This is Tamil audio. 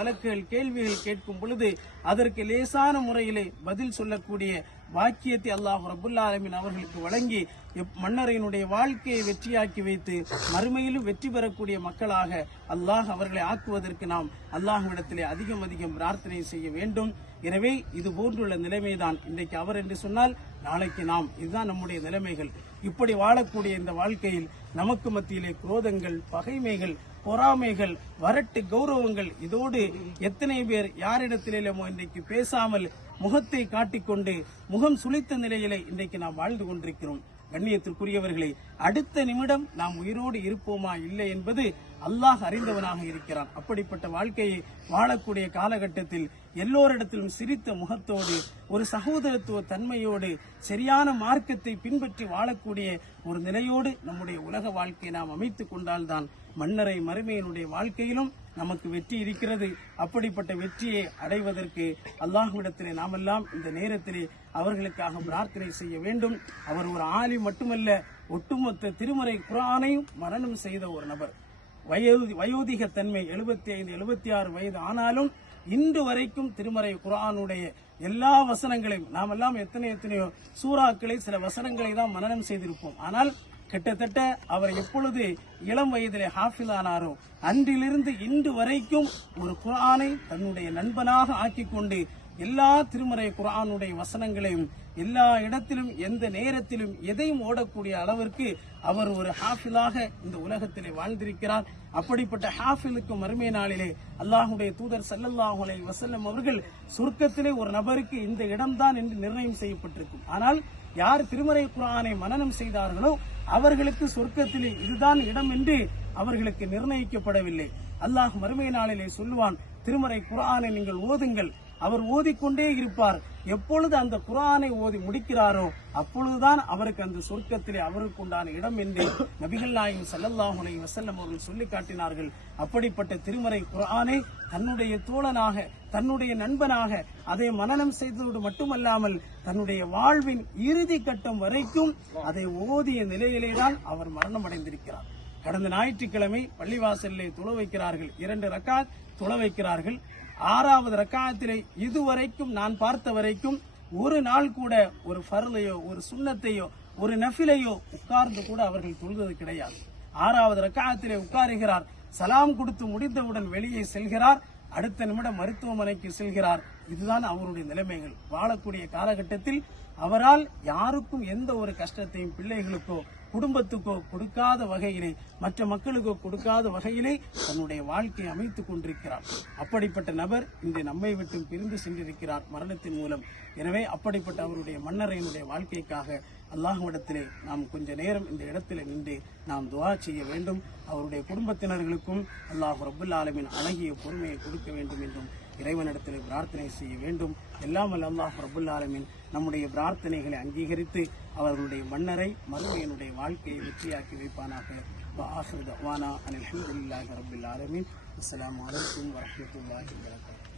மலக்குகள் கேள்விகள் கேட்கும் பொழுது அதற்கு லேசான முறையிலே பதில் சொல்லக்கூடிய வாக்கியத்தை அல்லாஹ் ரபுல்லாலமின் அவர்களுக்கு வழங்கி எப்- மன்னரையினுடைய வாழ்க்கையை வெற்றியாக்கி வைத்து மறுமையிலும் வெற்றி பெறக்கூடிய மக்களாக அல்லாஹ் அவர்களை ஆக்குவதற்கு நாம் அல்லாஹ்விடத்திலே அதிகம் அதிகம் பிரார்த்தனை செய்ய வேண்டும். எனவே இது போன்றுள்ள நிலைமைதான். இன்றைக்கு அவர் என்று சொன்னால் நாளைக்கு நாம். இதுதான் நம்முடைய நிலைமைகள். இப்படி வாழக்கூடிய இந்த வாழ்க்கையில் நமக்கு மத்தியிலே குரோதங்கள் பகைமைகள் பொறாமைகள் வரட்டு கௌரவங்கள் இதோடு எத்தனை பேர் யாரிடத்திலேமோ இன்றைக்கு பேசாமல் முகத்தை காட்டிக்கொண்டு முகம் சுழித்த நிலையிலே இன்றைக்கு நாம் வாழ்ந்து கொண்டிருக்கிறோம். கண்ணியத்திற்குரியவர்களே அடுத்த நிமிடம் நாம் உயிரோடு இருப்போமா இல்லை என்பது அல்லாஹ் அறிந்தவனாக இருக்கிறான். அப்படிப்பட்ட வாழ்க்கையை வாழக்கூடிய காலகட்டத்தில் எல்லோரிடத்திலும் சிரித்த முகத்தோடு ஒரு சகோதரத்துவ தன்மையோடு சரியான மார்க்கத்தை பின்பற்றி வாழக்கூடிய ஒரு நிலையோடு நம்முடைய உலக வாழ்க்கையை நாம் அமைத்துக் கொண்டால்தான் மன்னரை மறுமையினுடைய வாழ்க்கையிலும் நமக்கு வெற்றி இருக்கிறது. அப்படிப்பட்ட வெற்றியை அடைவதற்கு அல்லாஹுவிடத்திலே நாமெல்லாம் இந்த நேரத்திலே அவர்களுக்காக பிரார்த்தனை செய்ய வேண்டும். அவர் ஒரு ஆலி மட்டுமல்ல ஒட்டுமொத்த திருமறை குரானையும் மரணம் செய்த ஒரு நபர். வயோதி வயோதிக தன்மை எழுபத்தி ஐந்து எழுபத்தி ஆறு வயது ஆனாலும் இன்று வரைக்கும் திருமறை குரானுடைய எல்லா வசனங்களையும் நாமெல்லாம் எத்தனை எத்தனையோ சூறாக்களை சில வசனங்களை தான் மனநம் செய்திருப்போம். ஆனால் கிட்டத்தட்ட அவர் எப்பொழுது இளம் வயதிலே ஹாஃபிலானாரோ அன்றிலிருந்து இன்று வரைக்கும் ஒரு குரானை தன்னுடைய நண்பனாக ஆக்கிக் கொண்டு எல்லா திருமறை குரானுடைய வசனங்களையும் எல்லா இடத்திலும் எந்த நேரத்திலும் எதையும் ஓடக்கூடிய அளவிற்கு அவர் ஒரு ஹாஃபிலாக இந்த உலகத்திலே வாழ்ந்திருக்கிறார். அப்படிப்பட்ட ஹாஃபிலுக்கு மறுமை நாளிலே அல்லாஹுடைய தூதர் சல்லல்லாஹுலே வசல்லம் அவர்கள் சுருக்கத்திலே ஒரு நபருக்கு இந்த இடம்தான் என்று நிர்ணயம் செய்யப்பட்டிருக்கும். ஆனால் யார் திருமறை குரானை மனனம் செய்தார்களோ அவர்களுக்கு சொர்க்கத்திலே இதுதான் இடம் என்று அவர்களுக்கு நிர்ணயிக்கப்படவில்லை. அல்லாஹ் மறுமை நாளிலே சொல்லுவான் திருமறை குரானை நீங்கள் ஓதுங்கள். அவர் ஓதிக்கொண்டே இருப்பார். எப்பொழுது அந்த குரானை ஓதி முடிக்கிறாரோ அப்பொழுதுதான் அவருக்கு அந்த சொர்க்கத்திலே அவருக்கு உண்டான இடம் என்று நபிகள் நாயகம் ஸல்லல்லாஹு வசல்லம் அவர்கள் சொல்லி காட்டினார்கள். அப்படிப்பட்ட திருமறை குரானை தன்னுடைய தோழனாக தன்னுடைய நண்பனாக அதை மனநம் செய்ததோடு மட்டுமல்லாமல் தன்னுடைய வாழ்வின் இறுதி கட்டம் வரைக்கும் அதை ஓதிய நிலையிலேதான் அவர் மரணம் அடைந்திருக்கிறார் கடந்த ஞாயிற்றுக்கிழமை பள்ளிவாசலிலே துள வைக்கிறார்கள். இரண்டு ரக்காத் துள வைக்கிறார்கள். ஆறாவது ரக்காயத்திலே இதுவரைக்கும் நான் பார்த்த வரைக்கும் ஒரு நாள் கூட ஒரு ஃபர்லையோ ஒரு சுண்ணத்தையோ ஒரு நஃபிலையோ உட்கார்ந்து கூட அவர்கள் தொழுவது கிடையாது. ஆறாவது ரக்காயத்திலே உட்காருகிறார். சலாம் கொடுத்து முடிந்தவுடன் வெளியே செல்கிறார். அடுத்த நிமிடம் மருத்துவமனைக்கு செல்கிறார். இதுதான் அவருடைய நிலைமைகள். வாழக்கூடிய காலகட்டத்தில் அவரால் யாருக்கும் எந்த ஒரு கஷ்டத்தையும் பிள்ளைகளுக்கோ குடும்பத்துக்கோ கொடுக்காத வகையிலே மற்ற மக்களுக்கோ கொடுக்காத வகையிலே தன்னுடைய வாழ்க்கையை அமைத்துக் கொண்டிருக்கிறார். அப்படிப்பட்ட நபர் இன்று நம்மை விட்டு பிரிந்து சென்றிருக்கிறார் மரணத்தின் மூலம். எனவே அப்படிப்பட்ட அவருடைய மன்னரையினுடைய வாழ்க்கைக்காக அல்லாஹ்விடத்திலே நாம் கொஞ்ச நேரம் இந்த இடத்திலே நின்று நாம் துவா செய்ய வேண்டும். அவருடைய குடும்பத்தினர்களுக்கும் அல்லாஹ் ரபுல் ஆலமின் அழகிய பொறுமையை கொடுக்க வேண்டும் என்றும் இறைவனிடத்தில் பிரார்த்தனை செய்ய வேண்டும் எல்லாம் வல்ல அல்லாஹ் ரபுல் ஆலமின் நம்முடைய பிரார்த்தனைகளை அங்கீகரித்து அவர்களுடைய மன்னரை மறுமையினுடைய வாழ்க்கையை வெற்றியாக்கி வைப்பானாக وآخر دعوانا أن الحمد لله رب العالمين السلام عليكم ورحمة الله وبركاته